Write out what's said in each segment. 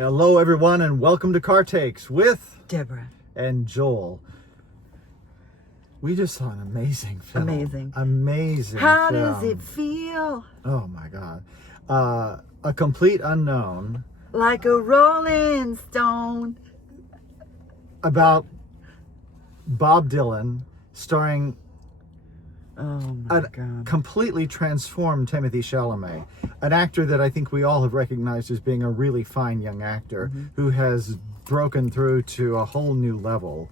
Hello, everyone, and welcome to Car Takes with Deborah. and Joel. We just saw an amazing film. Amazing How film. does it feel? Oh, my God. A complete unknown. Like a rolling stone. About Bob Dylan starring Oh, my a God. completely transformed Timothée Chalamet, an actor that I think we all have recognized as being a really fine young actor who has broken through to a whole new level.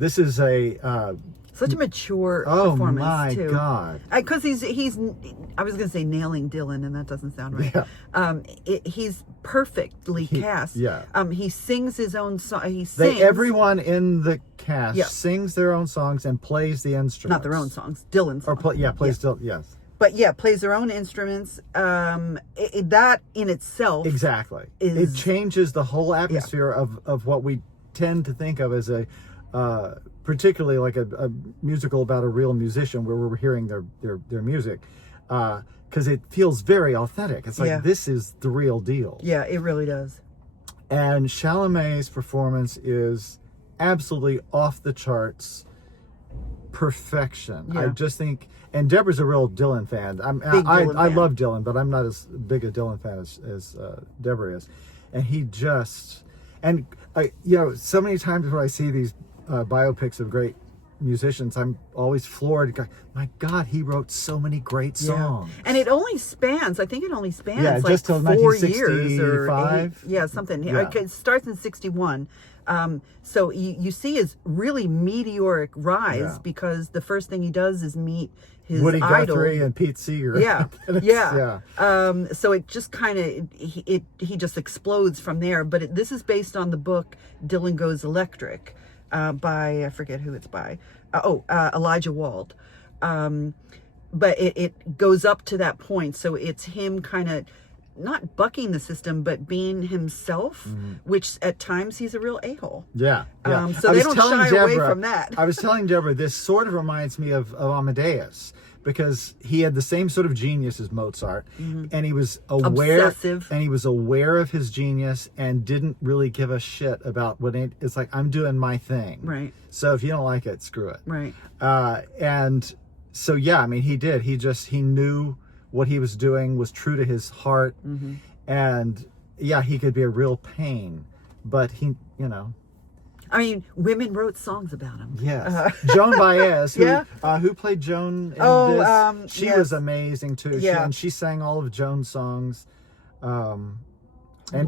This is Such a mature oh performance, my too. God. Because he's, I was going to say nailing Dylan, and that doesn't sound right. Yeah. He's perfectly cast. Yeah. He sings his own song. He sings. Everyone in the cast Yeah. sings their own songs and plays the instruments. Not their own songs. Dylan's songs. Plays Dylan, yes. But yeah, plays their own instruments. That in itself. Exactly. Is, it changes the whole atmosphere of what we tend to think of as a, particularly like a musical about a real musician where we're hearing their music. Because it feels very authentic. It's like, this is the real deal. Yeah, it really does. And Chalamet's performance is absolutely off the charts perfection. Yeah. I just think, and Deborah's a real Dylan fan. I love Dylan, but I'm not as big a Dylan fan as Deborah is. And he just, and so many times when I see these biopics of great musicians, I'm always floored. My God, he wrote so many great songs. And it only spans, I think it spans like just till 4 years or 1965. something. Yeah. It starts in 61. So you see his really meteoric rise because the first thing he does is meet his Woody idol. Guthrie and Pete Seeger. So it just kind of, he just explodes from there. But this is based on the book Dylan Goes Electric by, I forget who it's by. Elijah Wald. But it goes up to that point. So it's him kind of not bucking the system, but being himself, which at times he's a real a-hole. Yeah. So they don't shy away from that. I was telling Deborah, this sort of reminds me of Amadeus, because he had the same sort of genius as Mozart, and he was aware, obsessive, and he was aware of his genius and didn't really give a shit about what it's like. I'm doing my thing. Right. So if you don't like it, screw it. Right. And so, I mean, he did. He knew what he was doing was true to his heart. And he could be a real pain, but I mean, women wrote songs about him. Yes. Joan Baez, who played Joan in this, she was amazing too. She sang all of Joan's songs, and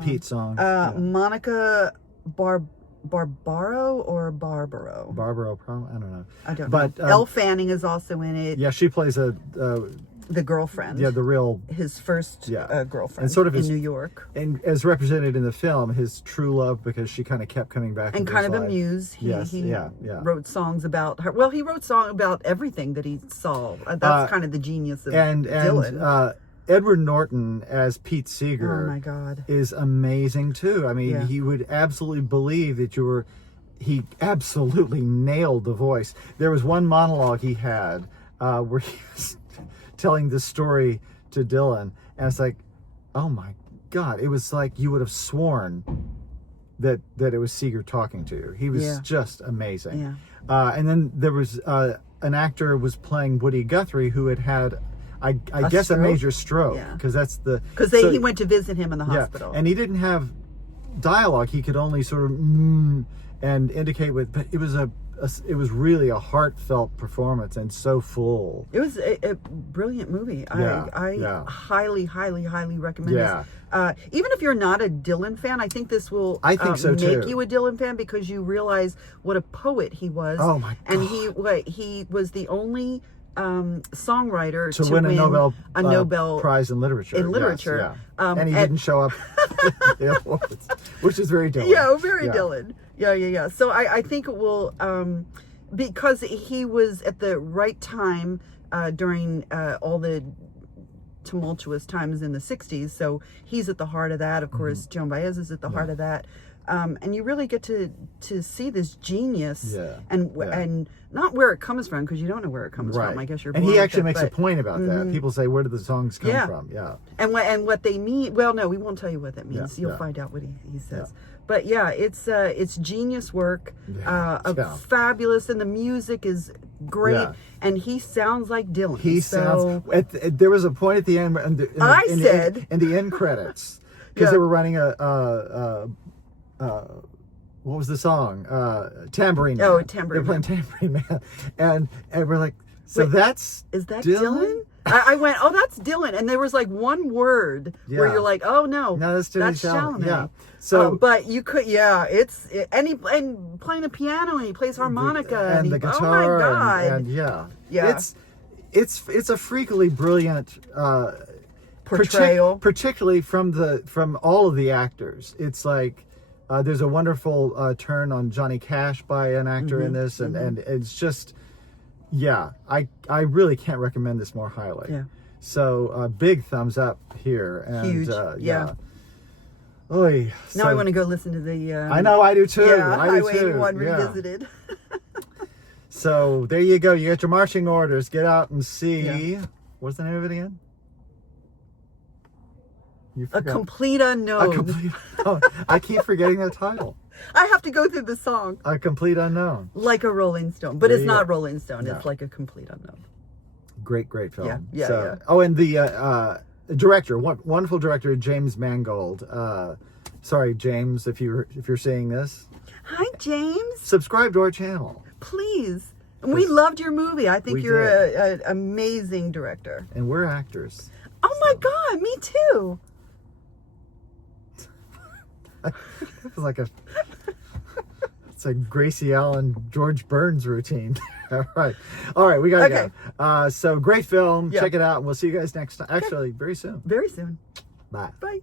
Pete's songs. Monica Barbaro or Barbaro? Barbaro, I don't know. I don't know. Elle Fanning is also in it. Yeah, she plays the girlfriend. Yeah, the real... His first girlfriend and sort of in New York. And as represented in the film, his true love, because she kind of kept coming back. And kind of a muse. He wrote songs about her. Well, he wrote songs about everything that he saw. That's kind of the genius of Dylan. And Edward Norton as Pete Seeger, oh my God, is amazing too. I mean, he would absolutely believe that he absolutely nailed the voice. There was one monologue he had where he was telling this story to Dylan, and it's like, oh my God, it was like you would have sworn that it was Seeger talking to you. He was just amazing. And then there was an actor was playing Woody Guthrie who had I guess a major stroke, because he went to visit him in the hospital, and he didn't have dialogue. He could only sort of and indicate but it was really a heartfelt performance and so full. It was a brilliant movie. I highly, highly, highly recommend this. Even if you're not a Dylan fan, I think this will make you a Dylan fan, because you realize what a poet he was. Oh my God. And he was the only songwriter to win a Nobel Prize in literature. And he didn't show up at the awards, which is very Dylan. Yeah, very Dylan. Yeah. So I think it will, because he was at the right time during all the tumultuous times in the 60s. So he's at the heart of that. Of course, Joan Baez is at the heart of that. And you really get to see this genius, Yeah. and not where it comes from, because you don't know where it comes from. I guess you're. And born he with actually it, makes a point about that. People say, "Where do the songs come from?" Yeah. And what they mean. Well, no, we won't tell you what that means. You'll find out what he says. Yeah. But yeah, it's genius work, fabulous, and the music is great, and he sounds like Dylan. He sounds. There was a point at the end, in the end credits, because they were running what was the song? Tambourine Man. Oh, Tambourine Man. They're playing Tambourine Man, and we're like, so that's is that Dylan? I went, oh, that's Dylan, and there was like one word where you're like, oh no, that's Chalamet. Yeah. So, but you could, and playing a piano, and he plays harmonica, and the guitar, oh my God, and it's a freakily brilliant portrayal, particularly from all of the actors. It's like there's a wonderful turn on Johnny Cash by an actor in this, and it's just. Yeah, I really can't recommend this more highly. Yeah. So big thumbs up here. And, huge. Oy, now I want to go listen to the. I know, I do too. Yeah, I do Highway too. 81 revisited. So there you go. You get your marching orders. Get out and see. What's the name of it again? A Complete Unknown. A Complete Unknown. I keep forgetting the title. I have to go through the song. A Complete Unknown. Like a Rolling Stone. But it's not Rolling Stone. No. It's like a Complete Unknown. Great film. Yeah. Oh, and the director, wonderful director, James Mangold. Sorry, James, if you're seeing this. Hi, James. Subscribe to our channel. Please. We loved your movie. I think you're an amazing director. And we're actors. Oh my God, me too. It's like it's a Gracie Allen, George Burns routine. All right, we gotta go. So great film. Check it out, and we'll see you guys next time. Actually, very soon. Very soon. Bye. Bye.